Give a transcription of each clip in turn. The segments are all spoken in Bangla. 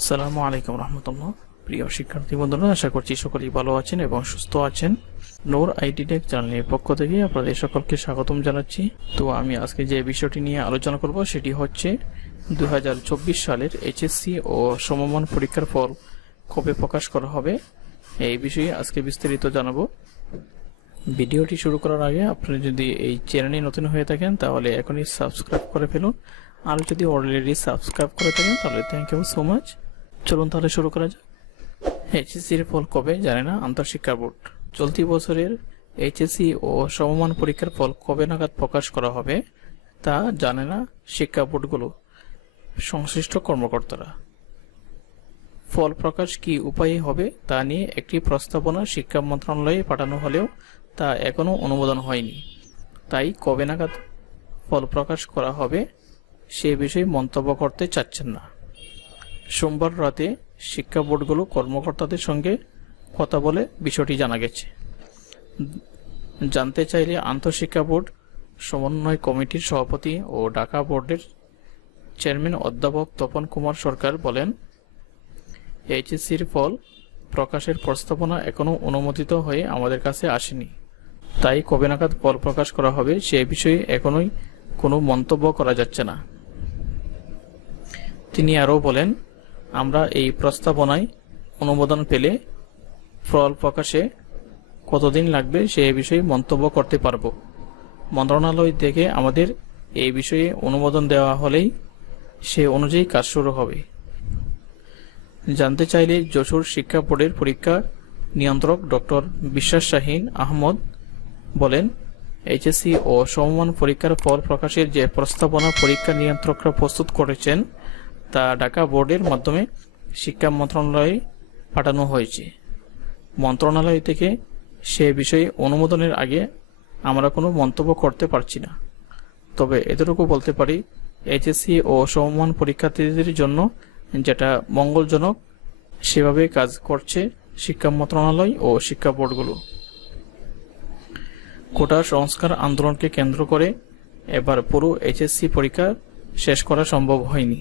আসসালামু আলাইকুম রহমতুল্লাহ। প্রিয় শিক্ষার্থী বন্ধুরা, আশা করছি সকলেই ভালো আছেন এবং সুস্থ আছেন। নূর আইটি টেক চ্যানেলের পক্ষ থেকে আপনাদের সকলকে স্বাগতম জানাচ্ছি। তো আমি আজকে যে বিষয়টি নিয়ে আলোচনা করব সেটি হচ্ছে 2024 সালের এইচএসসি ও সমমান পরীক্ষার ফল কবে প্রকাশ করা হবে, এই বিষয়ে আজকে বিস্তারিত জানাবো। ভিডিওটি শুরু করার আগে আপনি যদি এই চ্যানেলে নতুন হয়ে থাকেন তাহলে এখনই সাবস্ক্রাইব করে ফেলুন, আর যদি অলরেডি সাবস্ক্রাইব করে থাকেন তাহলে থ্যাংক ইউ সো মাচ। চলুন তাহলে শুরু করা যাক। এইচএসসির ফল কবে জানে না আন্তঃশিক্ষা বোর্ড। চলতি বছরের এইচএসসি ও সমমান পরীক্ষার ফল কবে নাগাদ প্রকাশ করা হবে তা জানে না শিক্ষা বোর্ডগুলো, সংশ্লিষ্ট কর্মকর্তারা। ফল প্রকাশ কি উপায়ে হবে তা নিয়ে একটি প্রস্তাবনা শিক্ষা মন্ত্রণালয়ে পাঠানো হলেও তা এখনও অনুমোদন হয়নি। তাই কবে নাগাদ ফল প্রকাশ করা হবে সে বিষয়ে মন্তব্য করতে চাচ্ছেন না। সোমবার রাতে শিক্ষা বোর্ডগুলো কর্মকর্তাদের সঙ্গে কথা বলে বিষয়টি জানা গেছে। জানতে চাইলে আন্তঃশিক্ষা বোর্ড সমন্বয় কমিটির সভাপতি ও ঢাকা বোর্ডের চেয়ারম্যান অধ্যাপক তপন কুমার সরকার বলেন, এইচএসসির ফল প্রকাশের প্রস্তাবনা এখনও অনুমোদিত হয়ে আমাদের কাছে আসেনি, তাই কবে নাগাদ ফল প্রকাশ করা হবে সে বিষয়ে এখনোই কোনো মন্তব্য করা যাচ্ছে না। তিনি আরও বলেন, আমরা এই প্রস্তাবনায় অনুমোদন পেলে ফল প্রকাশে কতদিন লাগবে সে বিষয়ে মন্তব্য করতে পারব। মন্ত্রণালয় থেকে আমাদের এই বিষয়ে অনুমোদন দেওয়া হলেই সে অনুযায়ী কাজ শুরু হবে। জানতে চাইলে যশোর শিক্ষা বোর্ডের পরীক্ষা নিয়ন্ত্রক ডক্টর বিশ্বাস শাহীন আহমদ বলেন, এইচএসসি ও সমমান পরীক্ষার ফল প্রকাশের যে প্রস্তাবনা পরীক্ষা নিয়ন্ত্রকরা প্রস্তুত করেছেন তা ঢাকা বোর্ডের মাধ্যমে শিক্ষা মন্ত্রণালয়ে পাঠানো হয়েছে। মন্ত্রণালয় থেকে সে বিষয়ে অনুমোদনের আগে আমরা কোনো মন্তব্য করতে পারছি না। তবে এতটুকু বলতে পারি, এইচএসসি ও সমমান পরীক্ষার্থীদের জন্য যেটা মঙ্গলজনক সেভাবে কাজ করছে শিক্ষা মন্ত্রণালয় ও শিক্ষা বোর্ডগুলো। কোটা সংস্কার আন্দোলনকে কেন্দ্র করে এবার পুরো এইচএসসি পরীক্ষা শেষ করা সম্ভব হয়নি।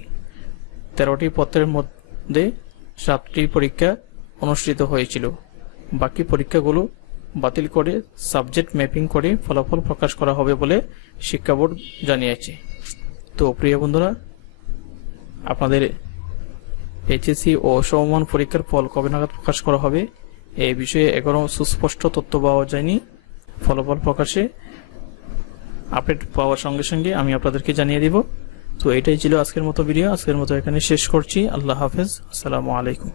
13টি পত্রের মধ্যে 7টি পরীক্ষা অনুষ্ঠিত হয়েছিল। বাকি পরীক্ষাগুলো বাতিল করে সাবজেক্ট ম্যাপিং করে ফলাফল প্রকাশ করা হবে বলে শিক্ষা বোর্ড জানিয়েছে। তো প্রিয় বন্ধুরা, আপনাদের এইচএসসি ও সমমান পরীক্ষার ফল কবে নাগাদ প্রকাশ করা হবে এই বিষয়ে এখনও সুস্পষ্ট তথ্য পাওয়া যায়নি। ফলাফল প্রকাশে আপডেট পাওয়ার সঙ্গে সঙ্গে আমি আপনাদেরকে জানিয়ে দিব। তো এটাই ছিল আজকের মতো ভিডিও। আজকের মতো এখানে শেষ করছি। আল্লাহ হাফেজ। আসসালামু আলাইকুম।